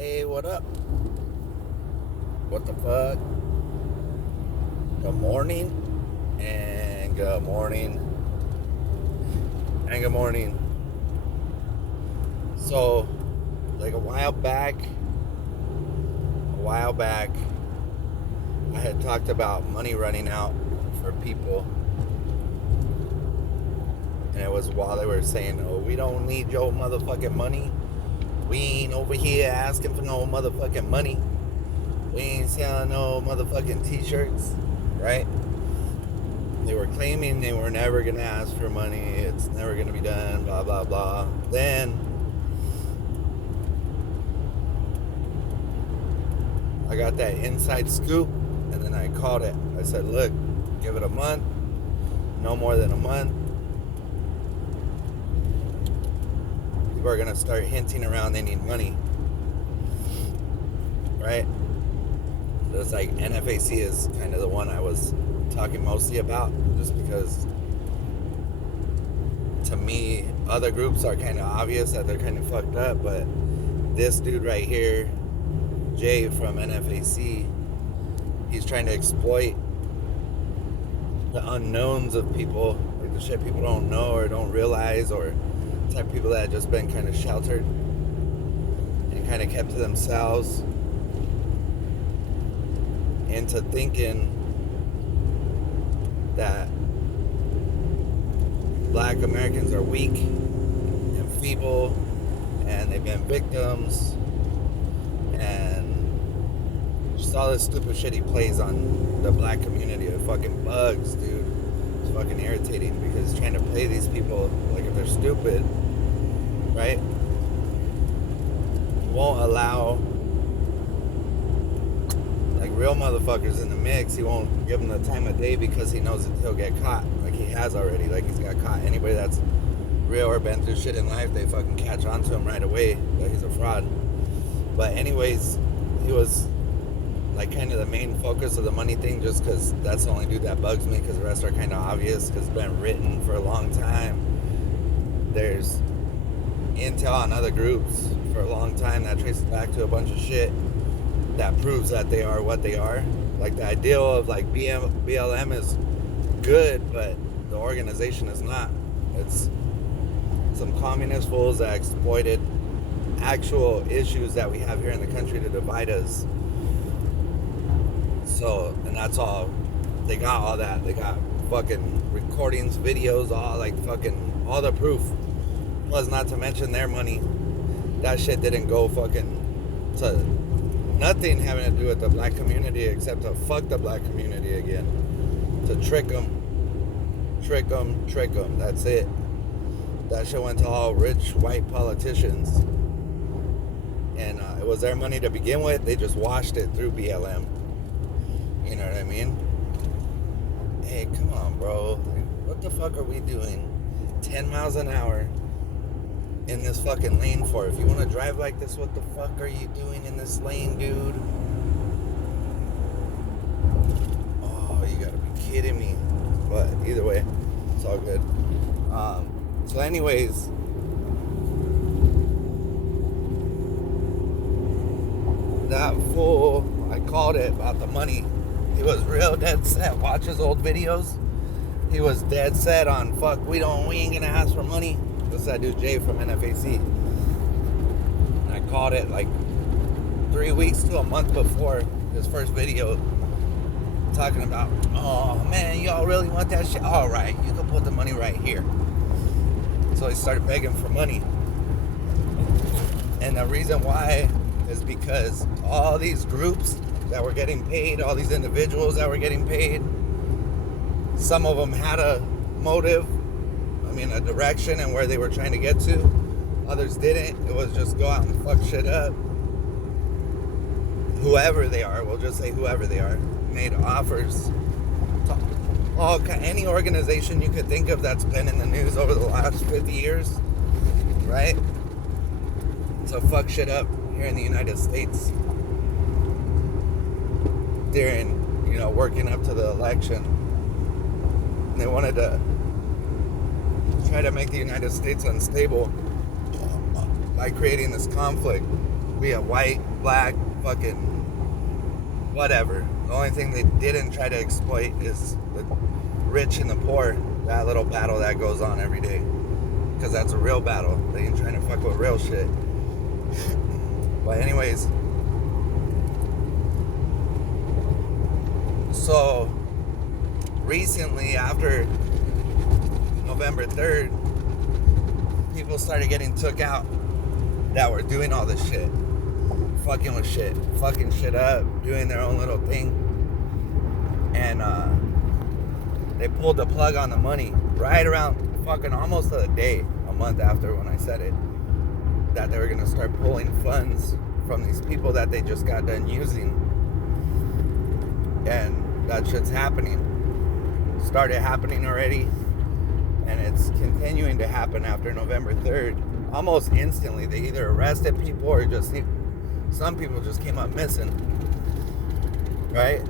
Hey, what up? What the fuck? Good morning, and good morning, and good morning. So, like a while back, I had talked about money running out for people, and it was while they were saying, "Oh, we don't need your motherfucking money. We ain't over here asking for no motherfucking money. We ain't selling no motherfucking t-shirts," right? They were claiming they were never gonna ask for money. It's never gonna be done. Blah blah blah. Then I got that inside scoop, and then I called it. I said, "Look, give it a month. No more than a month. People are gonna start hinting around they need money, right?" It's like NFAC is kind of the one I was talking mostly about, just because to me other groups are kind of obvious that they're kind of fucked up, but this dude right here, Jay from NFAC, he's trying to exploit the unknowns of people, like the shit people don't know or don't realize, or type of people that have just been kind of sheltered and kind of kept to themselves, into thinking that Black Americans are weak and feeble, and they've been victims, and just all this stupid shit he plays on the Black community. It fucking bugs, dude. It's fucking irritating because he's trying to play these people like if they're stupid, right? He won't allow like real motherfuckers in the mix. He won't give them the time of day because he knows that he'll get caught, like he has already. Like he's got caught. Anybody that's real or been through shit in life, they fucking catch on to him right away that he's a fraud. But anyways, he was like kind of the main focus of the money thing, just because that's the only dude that bugs me, because the rest are kind of obvious because it's been written for a long time. There's intel on other groups for a long time that traces back to a bunch of shit that proves that they are what they are. Like the ideal of like BLM is good, but the organization is not. It's some communist fools that exploited actual issues that we have here in the country to divide us. So, and that's all. They got all that. They got fucking recordings, videos, all like fucking all the proof. Plus, not to mention their money. That shit didn't go fucking to nothing having to do with the Black community except to fuck the Black community again. To trick them. That's it. That shit went to all rich white politicians. And it was their money to begin with. They just washed it through BLM. You know what I mean? Hey, come on, bro. What the fuck are we doing 10 miles an hour in this fucking lane for? If you want to drive like this, what the fuck are you doing in this lane, dude? Oh, you gotta be kidding me. But either way, it's all good. So anyways, that fool, I called it about the money. He was real dead set. Watch his old videos. He was dead set on fuck. We ain't gonna ask for money. That's that dude Jay from NFAC. And I called it like 3 weeks to a month before his first video, talking about, oh man, y'all really want that shit? All right, you can put the money right here. So he started begging for money. And the reason why is because all these groups that were getting paid, all these individuals that were getting paid, some of them had a motive, a direction and where they were trying to get to. Others didn't. It was just go out and fuck shit up. Whoever they are, we'll just say whoever they are, made offers to any organization you could think of that's been in the news over the last 50 years, right? To fuck shit up here in the United States during, working up to the election. And they wanted to try to make the United States unstable by creating this conflict. Be it white, black, fucking whatever. The only thing they didn't try to exploit is the rich and the poor. That little battle that goes on every day. Because that's a real battle. They ain't trying to fuck with real shit. But anyways, so recently, after November 3rd, people started getting took out that were doing all this shit. Fucking with shit. Fucking shit up. Doing their own little thing. And they pulled the plug on the money right around fucking almost a day, a month after when I said it, that they were going to start pulling funds from these people that they just got done using. And that shit's happening. Started happening already, and it's continuing to happen after November 3rd. Almost instantly, they either arrested people or just some people just came up missing, right?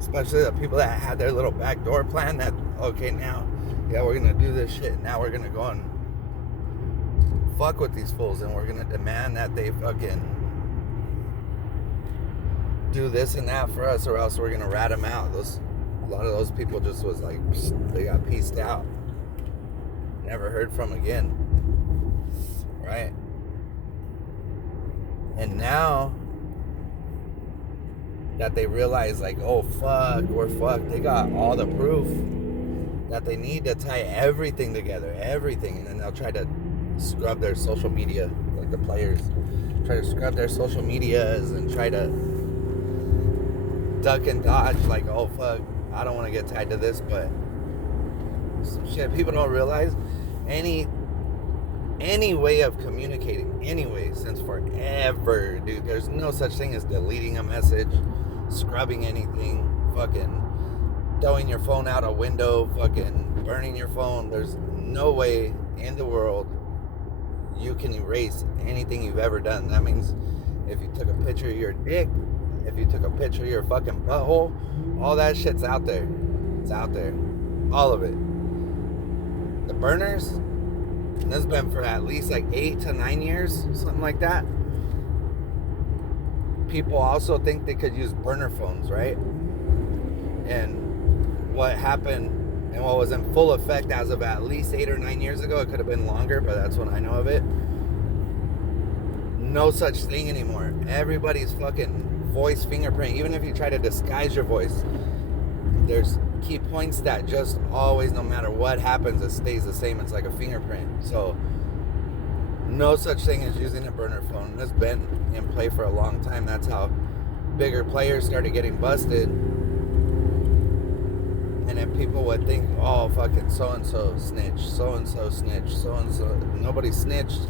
Especially the people that had their little backdoor plan that, okay, now, yeah, we're gonna do this shit. Now we're gonna go and fuck with these fools, and we're gonna demand that they fucking do this and that for us, or else we're gonna rat them out. A lot of those people just was like, they got pieced out, never heard from again, right? And now that they realize, like, oh fuck, we're fucked, they got all the proof that they need to tie everything together, everything, and then they'll try to scrub their social media, like the players try to scrub their social medias and try to duck and dodge, like, oh fuck, I don't want to get tied to this. But some shit people don't realize, any way of communicating, anyway, since forever, dude, there's no such thing as deleting a message, scrubbing anything, fucking throwing your phone out a window, fucking burning your phone. There's no way in the world you can erase anything you've ever done. That means if you took a picture of your dick, if you took a picture of your fucking butthole, all that shit's out there. It's out there. All of it. The burners, and this has been for at least like 8 to 9 years, something like that. People also think they could use burner phones, right? And what happened and what was in full effect as of at least 8 or 9 years ago, it could have been longer, but that's when I know of it. No such thing anymore. Everybody's fucking voice fingerprint, even if you try to disguise your voice, there's key points that just always, no matter what happens, it stays the same. It's like a fingerprint. So no such thing as using a burner phone. It's been in play for a long time. That's how bigger players started getting busted. And then people would think, oh, fucking so-and-so snitch, so-and-so snitch, so-and-so. Nobody snitched.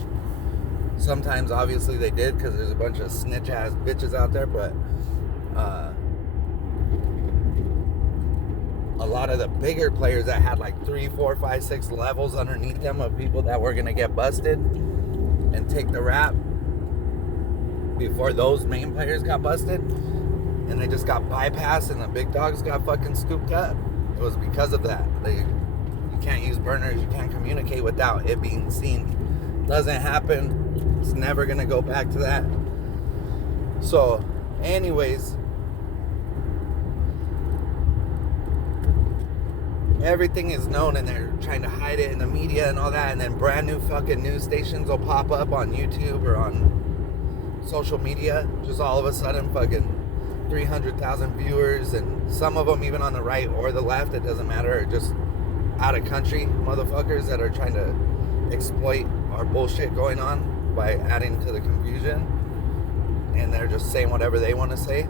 Sometimes, obviously, they did, because there's a bunch of snitch-ass bitches out there, but a lot of the bigger players that had like 3, 4, 5, 6 levels underneath them of people that were going to get busted and take the rap before those main players got busted, and they just got bypassed and the big dogs got fucking scooped up. It was because of that. You can't use burners, you can't communicate without it being seen. Doesn't happen. It's never gonna go back to that. So, anyways, everything is known, and they're trying to hide it in the media and all that, and then brand new fucking news stations will pop up on YouTube or on social media. Just all of a sudden, fucking 300,000 viewers, and some of them even on the right or the left, it doesn't matter, are just out of country motherfuckers that are trying to exploit our bullshit going on by adding to the confusion, and they're just saying whatever they want to say.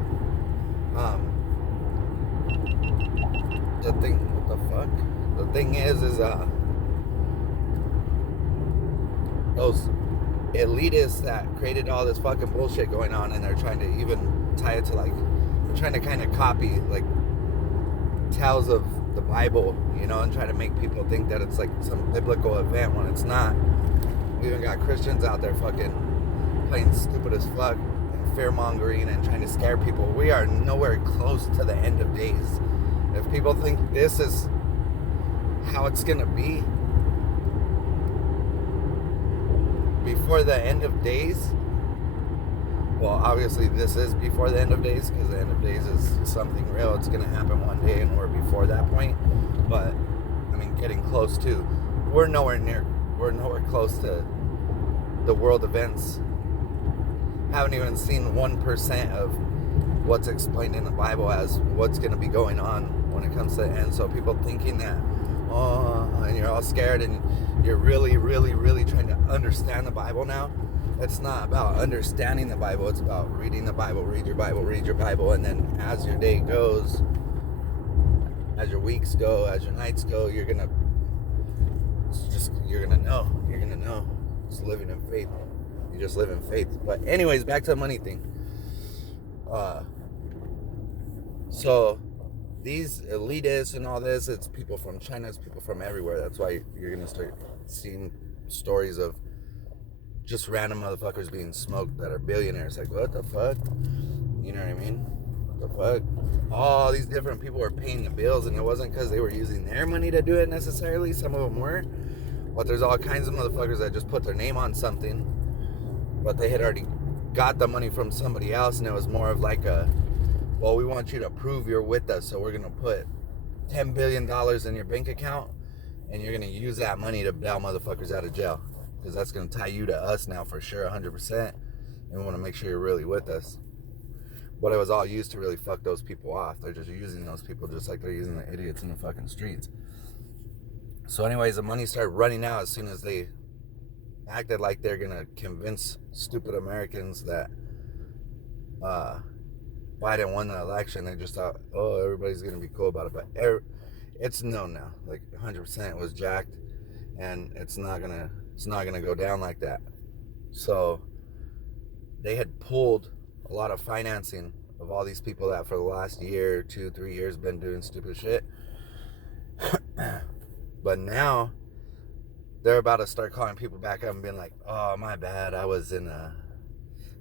The thing is those elitists that created all this fucking bullshit going on, and they're trying to even tie it to, like, they're trying to kind of copy like tales of the Bible, you know, and try to make people think that it's like some biblical event when it's not. We even got Christians out there fucking playing stupid as fuck and fear-mongering and trying to scare people. We are nowhere close to the end of days. If people think this is how it's gonna be before the end of days, Well, obviously this is before the end of days, because the end of days is something real. It's going to happen one day, and we're before that point. But I mean, getting close to. We're nowhere close to the world events. Haven't even seen 1% of what's explained in the Bible as what's going to be going on when it comes to the end. So people thinking that, and you're all scared, and you're really, really, really trying to understand the Bible now. It's not about understanding the Bible. It's about reading the Bible. Read your Bible, and then as your day goes, as your weeks go, as your nights go, you're gonna know. Just living in faith. You just live in faith. But anyways, back to the money thing. So these elitists and all this, it's people from China, it's people from everywhere. That's why you're gonna start seeing stories of just random motherfuckers being smoked that are billionaires. Like, what the fuck? You know what I mean? What the fuck? All these different people were paying the bills, and it wasn't because they were using their money to do it necessarily. Some of them were. But there's all kinds of motherfuckers that just put their name on something, but they had already got the money from somebody else, and it was more of like a, well, we want you to prove you're with us, so we're going to put $10 billion in your bank account, and you're going to use that money to bail motherfuckers out of jail. Because that's going to tie you to us now for sure, 100%. And we want to make sure you're really with us. But it was all used to really fuck those people off. They're just using those people just like they're using the idiots in the fucking streets. So anyways, the money started running out as soon as they acted like they're going to convince stupid Americans that Biden won the election. They just thought, oh, everybody's going to be cool about it. But it's known now. Like 100% was jacked. And it's not gonna go down like that. So they had pulled a lot of financing of all these people that for the last year, 2-3 years been doing stupid shit. But now they're about to start calling people back up and being like, oh, my bad, I was in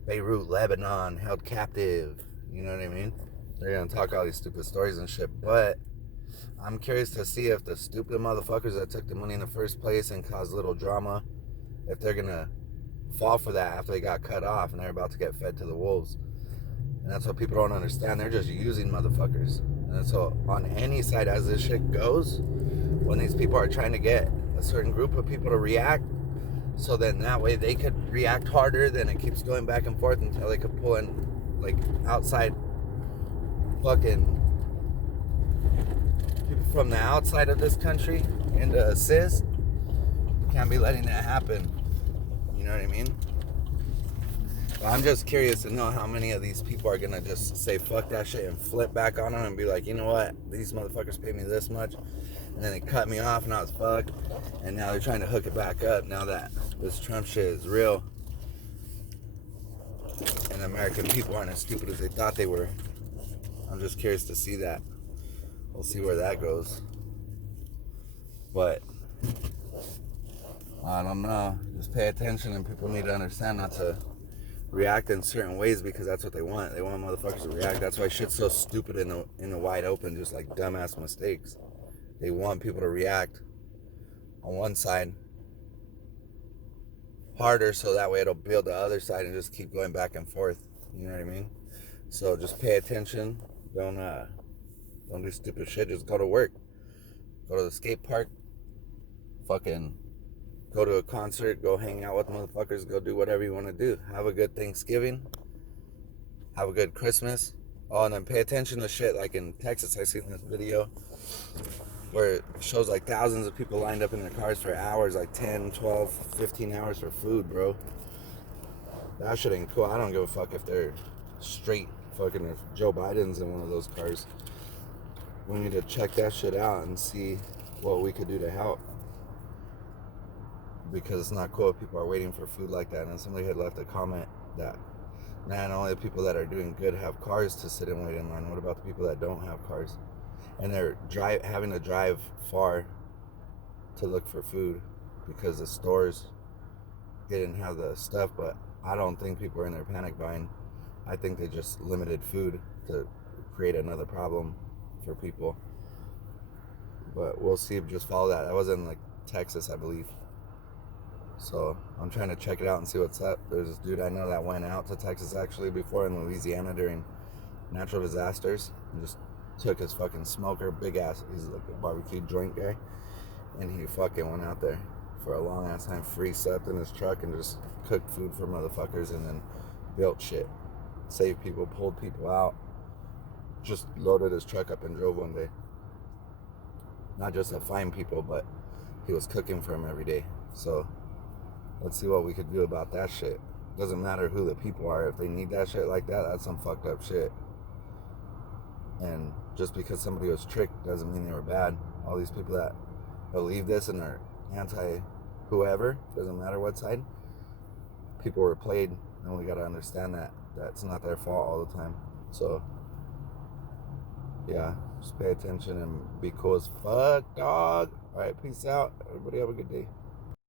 Beirut, Lebanon, held captive. You know what I mean? They're gonna talk all these stupid stories and shit. But I'm curious to see if the stupid motherfuckers that took the money in the first place and caused little drama, if they're gonna fall for that after they got cut off and they're about to get fed to the wolves. And that's what people don't understand. They're just using motherfuckers. And so on any side as this shit goes, when these people are trying to get a certain group of people to react, so then that way they could react harder, then it keeps going back and forth until they could pull in like outside fucking people from the outside of this country and to assist. Can't be letting that happen. You know what I mean? But I'm just curious to know how many of these people are gonna just say fuck that shit and flip back on them and be like, you know what, these motherfuckers pay me this much, and then they cut me off and I was fucked, and now they're trying to hook it back up now that this Trump shit is real and American people aren't as stupid as they thought they were. I'm just curious to see that. We'll see where that goes. But I don't know. Just pay attention, and people need to understand not to react in certain ways because that's what they want. They want motherfuckers to react. That's why shit's so stupid in the wide open, just like dumbass mistakes. They want people to react on one side harder, so that way it'll build the other side and just keep going back and forth. You know what I mean? So just pay attention. Don't do stupid shit. Just go to work. Go to the skate park. Fucking go to a concert. Go hang out with motherfuckers. Go do whatever you want to do. Have a good Thanksgiving. Have a good Christmas. Oh, and then pay attention to shit like in Texas. I seen this video where it shows like thousands of people lined up in their cars for hours, like 10, 12, 15 hours for food, bro. That shit ain't cool. I don't give a fuck if they're straight. Fucking if Joe Biden's in one of those cars. We need to check that shit out and see what we could do to help. Because it's not cool if people are waiting for food like that. And somebody had left a comment that, man, only the people that are doing good have cars to sit and wait in line. What about the people that don't have cars? And they're having to drive far to look for food because the stores didn't have the stuff. But I don't think people are in there panic buying. I think they just limited food to create another problem for people. But we'll see. Just follow that. That was in like Texas, I believe. So I'm trying to check it out and see what's up. There's this dude I know that went out to Texas actually before in Louisiana during natural disasters and just took his fucking smoker, big ass, he's like a barbecue joint guy, and he fucking went out there for a long ass time, free slept in his truck and just cooked food for motherfuckers and then built shit, saved people, pulled people out, just loaded his truck up and drove one day. Not just to find people, but he was cooking for them every day. So let's see what we could do about that shit. Doesn't matter who the people are. If they need that shit like that, that's some fucked up shit. And just because somebody was tricked doesn't mean they were bad. All these people that believe this and are anti whoever, doesn't matter what side, people were played, and we gotta understand that that's not their fault all the time. So yeah, just pay attention and be cool as fuck, dog. Alright, peace out. Everybody have a good day.